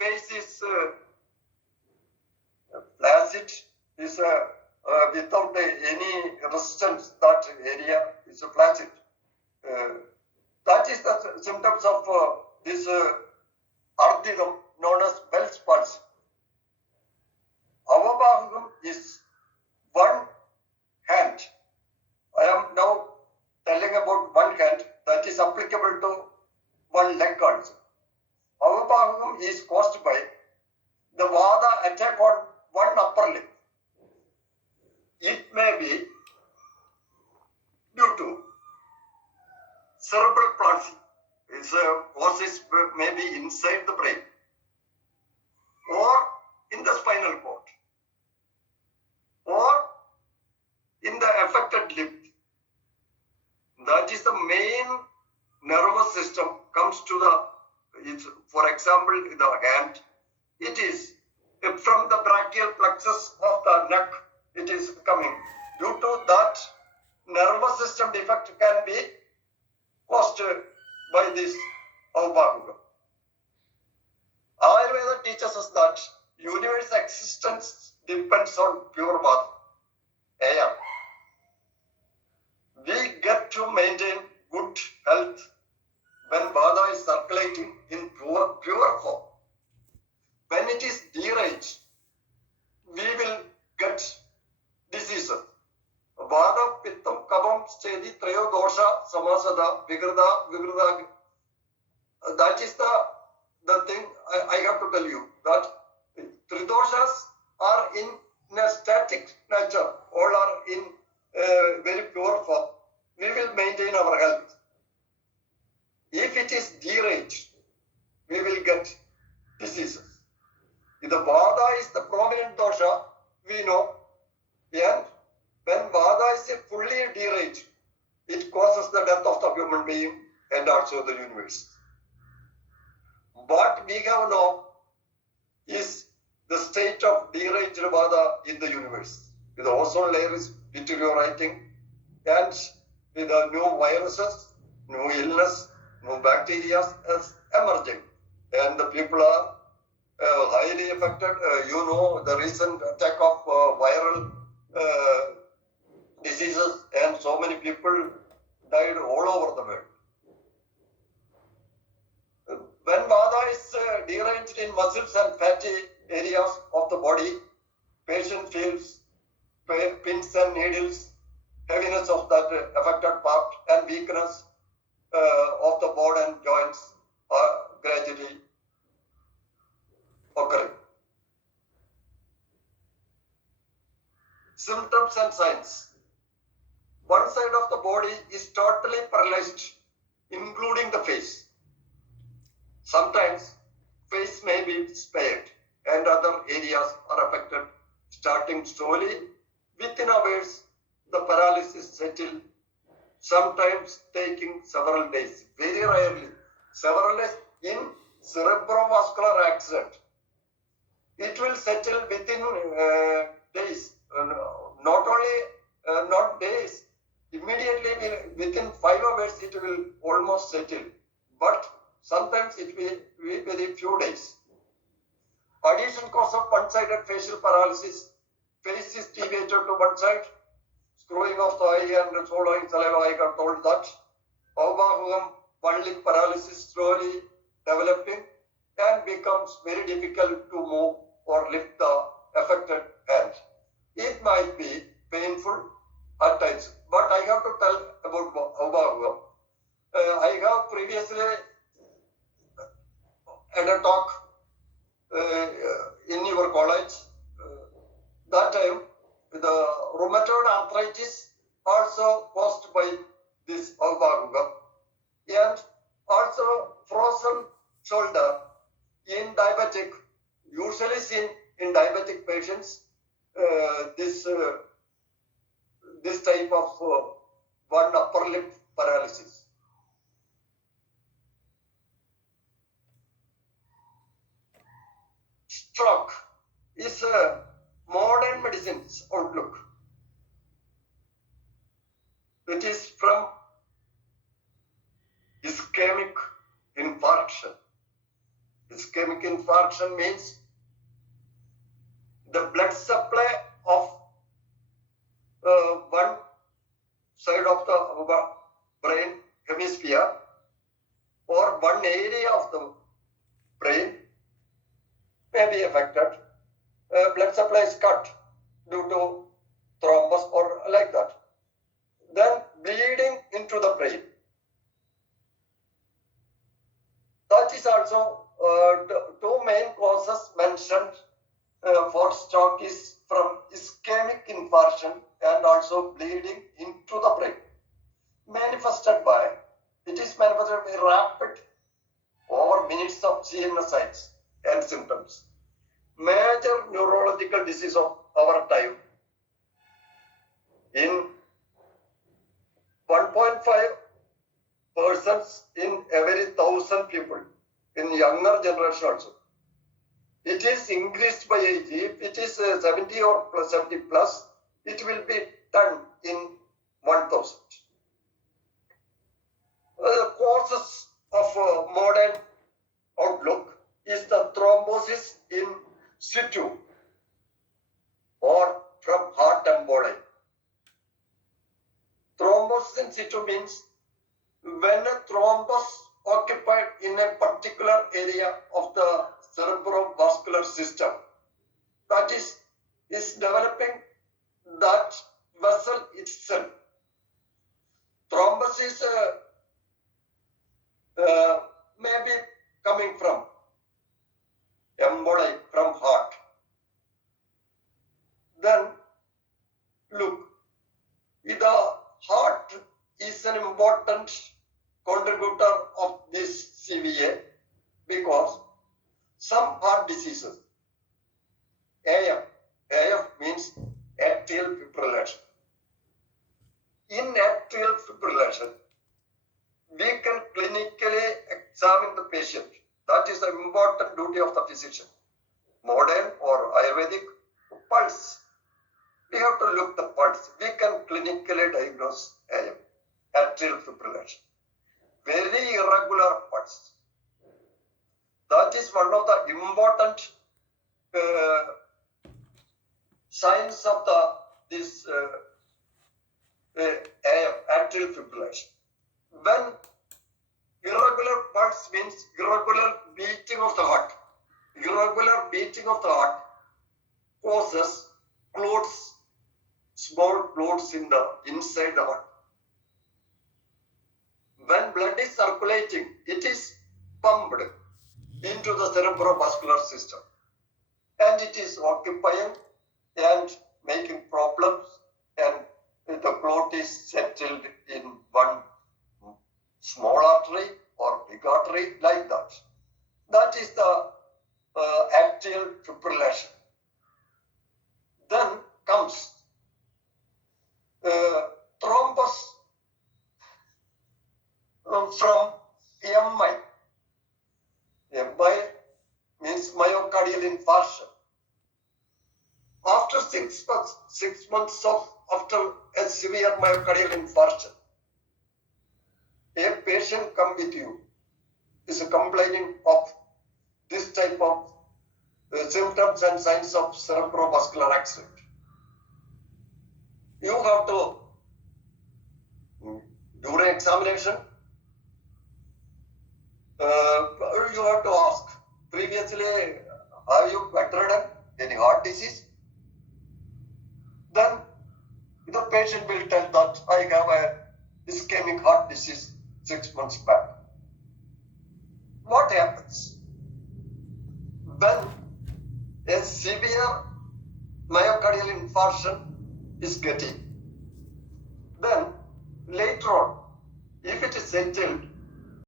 face is flaccid, is without any resistance. That area is flaccid. That is the symptoms of this ardhidam known as Bell's palsy. Avabhagam is one hand. I am now telling about one hand that is applicable to one leg also. Avabhagam is caused by the Vata attack on one upper limb. It may be due to cerebral palsy. Its causes may be inside the brain or in the spinal cord or in the affected limb. That is the main nervous system comes to the, for example, the hand. It is from the brachial plexus of the neck. It is coming. Due to that, nervous system defect can be caused by this avabhagam. Ayurveda teaches us that universe existence depends on pure Vata, air. We get to maintain good health when Vata is circulating in pure form. When it is deranged, we will get diseases. Vata, Pittam, Kabam, Stedi, Trayo, Dosha, Samasada, Vigrada. That is the thing I have to tell you, that three doshas are in a static nature, all are in very pure form. We will maintain our health. If it is deranged, we will get diseases. If the Vata is the prominent dosha, we know. And when Vata is fully deranged, it causes the death of the human being and also the universe. What we have now is the state of deranged Vata in the universe. The ozone layer is deteriorating, and with the new viruses, new illness, new bacteria is emerging, and the people are highly affected. You know the recent attack of viral diseases, and so many people died all over the world. When Vata is deranged in muscles and fatty areas of the body, patient feels pins and needles, heaviness of that affected part, and weakness of the bone and joints are gradually occurring. Symptoms and signs. One side of the body is totally paralyzed, including the face. Sometimes face may be spared and other areas are affected, starting slowly. Within hours, the paralysis settles, sometimes taking several days. Very rarely, several days in cerebrovascular accident. It will settle within days, not days. Immediately, within 5 hours, it will almost settle. But sometimes it will be very few days. Additional cause of one-sided facial paralysis. Face is deviated to one side. Screwing of the eye and swallowing saliva, I got told that. Avabhagam, one limb paralysis slowly developing and becomes very difficult to move or lift the affected hand. It might be painful at times, but I have to tell about avabhagam. I have previously had a talk in your college. That time, the rheumatoid arthritis also caused by this avabhagam, and also frozen shoulder in diabetic, usually seen in diabetic patients. This type of one upper limb paralysis. Stroke is a modern medicine's outlook. It is from ischemic infarction. Ischemic infarction infarction means the blood supply of one side of the brain hemisphere or one area of the brain may be affected. Blood supply is cut due to thrombus or like that. Then bleeding into the brain. That is also two main causes mentioned for stroke is from ischemic infarction and also bleeding into the brain. It is manifested by rapid over minutes of CNS signs and symptoms. Major neurological disease of our time. In 1.5 persons in every 1,000 people, in younger generation also. It is increased by age. If it is 70 or plus 70 plus, it will be done in 1,000. The causes of modern outlook is the thrombosis in situ or from heart emboli. Thrombosis in situ means when a thrombus occupied in a particular area of the cerebrovascular system, that is developing that vessel itself. Thrombus is maybe coming from emboli from heart. Then look, the heart is an important contributor of this CVA because some heart diseases, AF means atrial fibrillation. In atrial fibrillation, we can clinically examine the patient. That is the important duty of the physician. Modern or Ayurvedic pulse. We have to look the pulse. We can clinically diagnose AF, atrial fibrillation. Very irregular pulse. That is one of the important signs of this AF, atrial fibrillation. When irregular pulse means irregular beating of the heart. Irregular beating of the heart causes clots, small clots in the inside the heart. When blood is circulating, it is pumped into the cerebrovascular system and it is occupying and making problems, and the clot is settled in one small artery or big artery like that. That is the atrial fibrillation. Then comes thrombus from MI. MI means myocardial infarction. After 6 months after a severe myocardial infarction, a patient come with you is complaining of this type of symptoms and signs of cerebrovascular accident. You have to, during examination, you have to ask, previously, have you bedridden, any heart disease? Then the patient will tell that I have a ischemic heart disease 6 months back. What happens? When a severe myocardial infarction is getting, then later on, if it is settled